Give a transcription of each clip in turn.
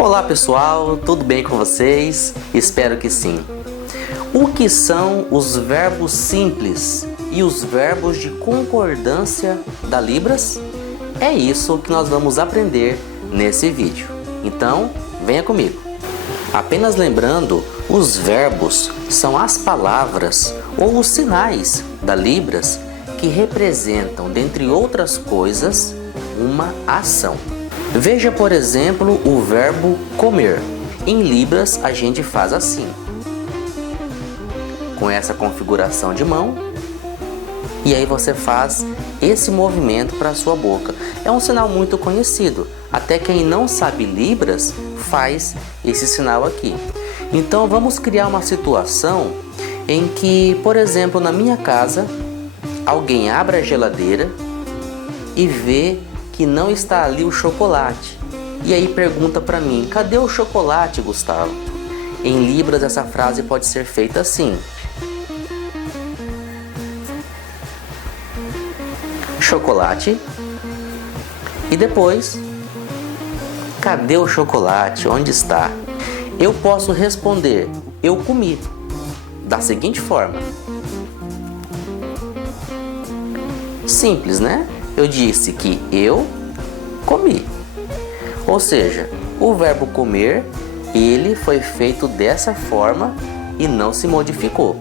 Olá pessoal, tudo bem com vocês? Espero que sim. O que são os verbos simples e os verbos de concordância da Libras? É isso que nós vamos aprender nesse vídeo. Então, venha comigo. Apenas lembrando, os verbos são as palavras ou os sinais da Libras que representam, dentre outras coisas, uma ação. Veja, por exemplo, o verbo comer. Em Libras a gente faz assim, com essa configuração de mão, e aí você faz esse movimento para a sua boca. É um sinal muito conhecido, até quem não sabe Libras faz esse sinal aqui. Então vamos criar uma situação em que, por exemplo, na minha casa, alguém abre a geladeira e vê que não está ali o chocolate. E aí pergunta para mim: cadê o chocolate, Gustavo? Em Libras essa frase pode ser feita assim: chocolate. E depois, cadê o chocolate? Onde está? Eu posso responder: eu comi. Da seguinte forma. Simples, né? Eu disse que eu comi. Ou seja, o verbo comer, ele foi feito dessa forma e não se modificou.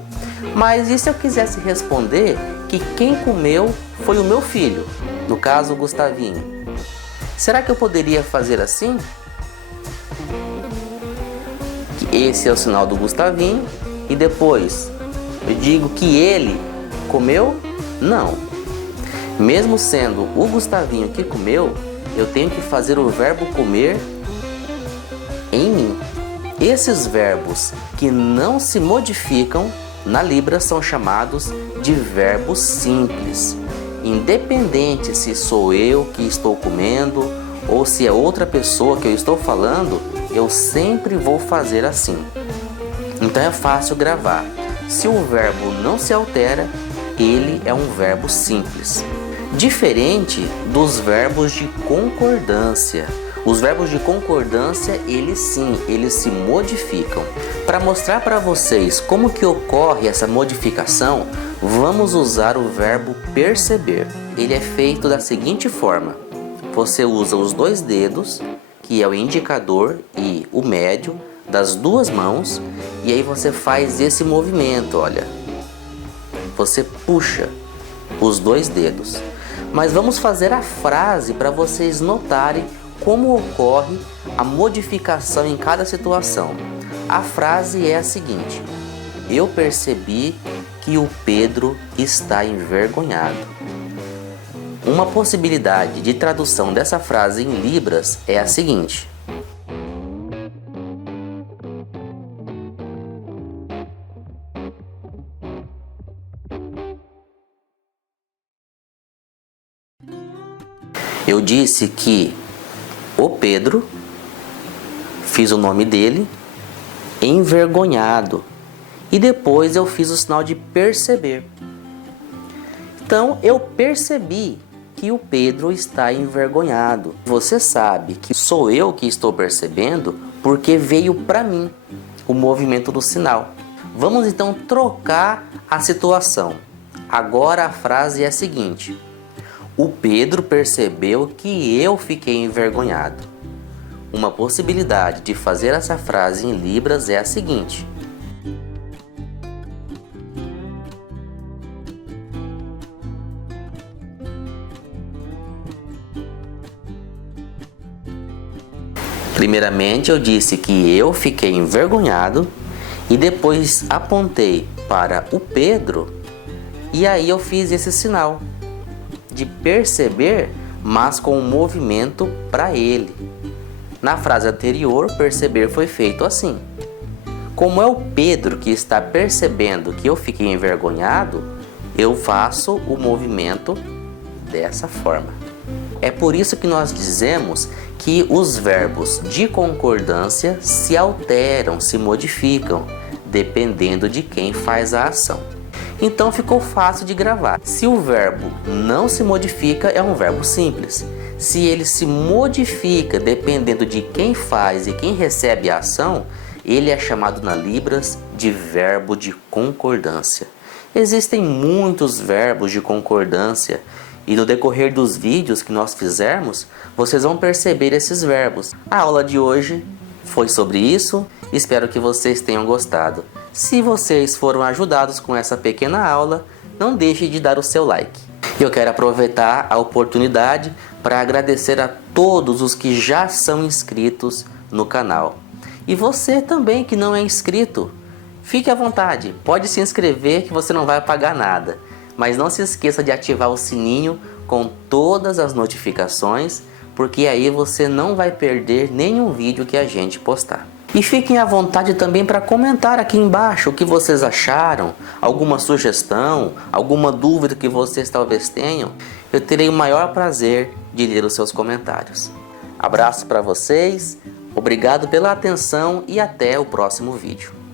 Mas e se eu quisesse responder que quem comeu foi o meu filho, no caso o Gustavinho? Será que eu poderia fazer assim? Esse é o sinal do Gustavinho e depois eu digo que ele comeu? Não. Mesmo sendo o Gustavinho que comeu, eu tenho que fazer o verbo comer em mim. Esses verbos que não se modificam na Libras são chamados de verbos simples. Independente se sou eu que estou comendo ou se é outra pessoa que eu estou falando, eu sempre vou fazer assim. Então é fácil gravar. Se o verbo não se altera, ele é um verbo simples. Diferente dos verbos de concordância. Os verbos de concordância, eles se modificam. Para mostrar para vocês como que ocorre essa modificação, vamos usar o verbo perceber. Ele é feito da seguinte forma: você usa os dois dedos, que é o indicador e o médio, das duas mãos, e aí você faz esse movimento, olha. Você puxa os dois dedos. Mas vamos fazer a frase para vocês notarem como ocorre a modificação em cada situação. A frase é a seguinte: eu percebi que o Pedro está envergonhado. Uma possibilidade de tradução dessa frase em Libras é a seguinte: eu disse que o Pedro, fiz o nome dele, envergonhado. E depois eu fiz o sinal de perceber. Então eu percebi que o Pedro está envergonhado. Você sabe que sou eu que estou percebendo porque veio para mim o movimento do sinal. Vamos então trocar a situação. Agora a frase é a seguinte: o Pedro percebeu que eu fiquei envergonhado. Uma possibilidade de fazer essa frase em Libras é a seguinte: primeiramente eu disse que eu fiquei envergonhado e depois apontei para o Pedro e aí eu fiz esse sinal de perceber, mas com um movimento para ele. Na frase anterior, perceber foi feito assim. Como é o Pedro que está percebendo que eu fiquei envergonhado, eu faço o movimento dessa forma. É por isso que nós dizemos que os verbos de concordância se alteram, se modificam, dependendo de quem faz a ação. Então ficou fácil de gravar. Se o verbo não se modifica, é um verbo simples. se ele se modifica dependendo de quem faz e quem recebe a ação, ele é chamado na Libras de verbo de concordância. Existem muitos verbos de concordância e no decorrer dos vídeos que nós fizermos, vocês vão perceber esses verbos. A aula de hoje foi sobre isso, espero que vocês tenham gostado. Se vocês foram ajudados com essa pequena aula, não deixe de dar o seu like. Eu quero aproveitar a oportunidade para agradecer a todos os que já são inscritos no canal. E você também que não é inscrito, fique à vontade, pode se inscrever que você não vai pagar nada. Mas não se esqueça de ativar o sininho com todas as notificações, porque aí você não vai perder nenhum vídeo que a gente postar. E fiquem à vontade também para comentar aqui embaixo o que vocês acharam, alguma sugestão, alguma dúvida que vocês talvez tenham. Eu terei o maior prazer de ler os seus comentários. Abraço para vocês, obrigado pela atenção e até o próximo vídeo.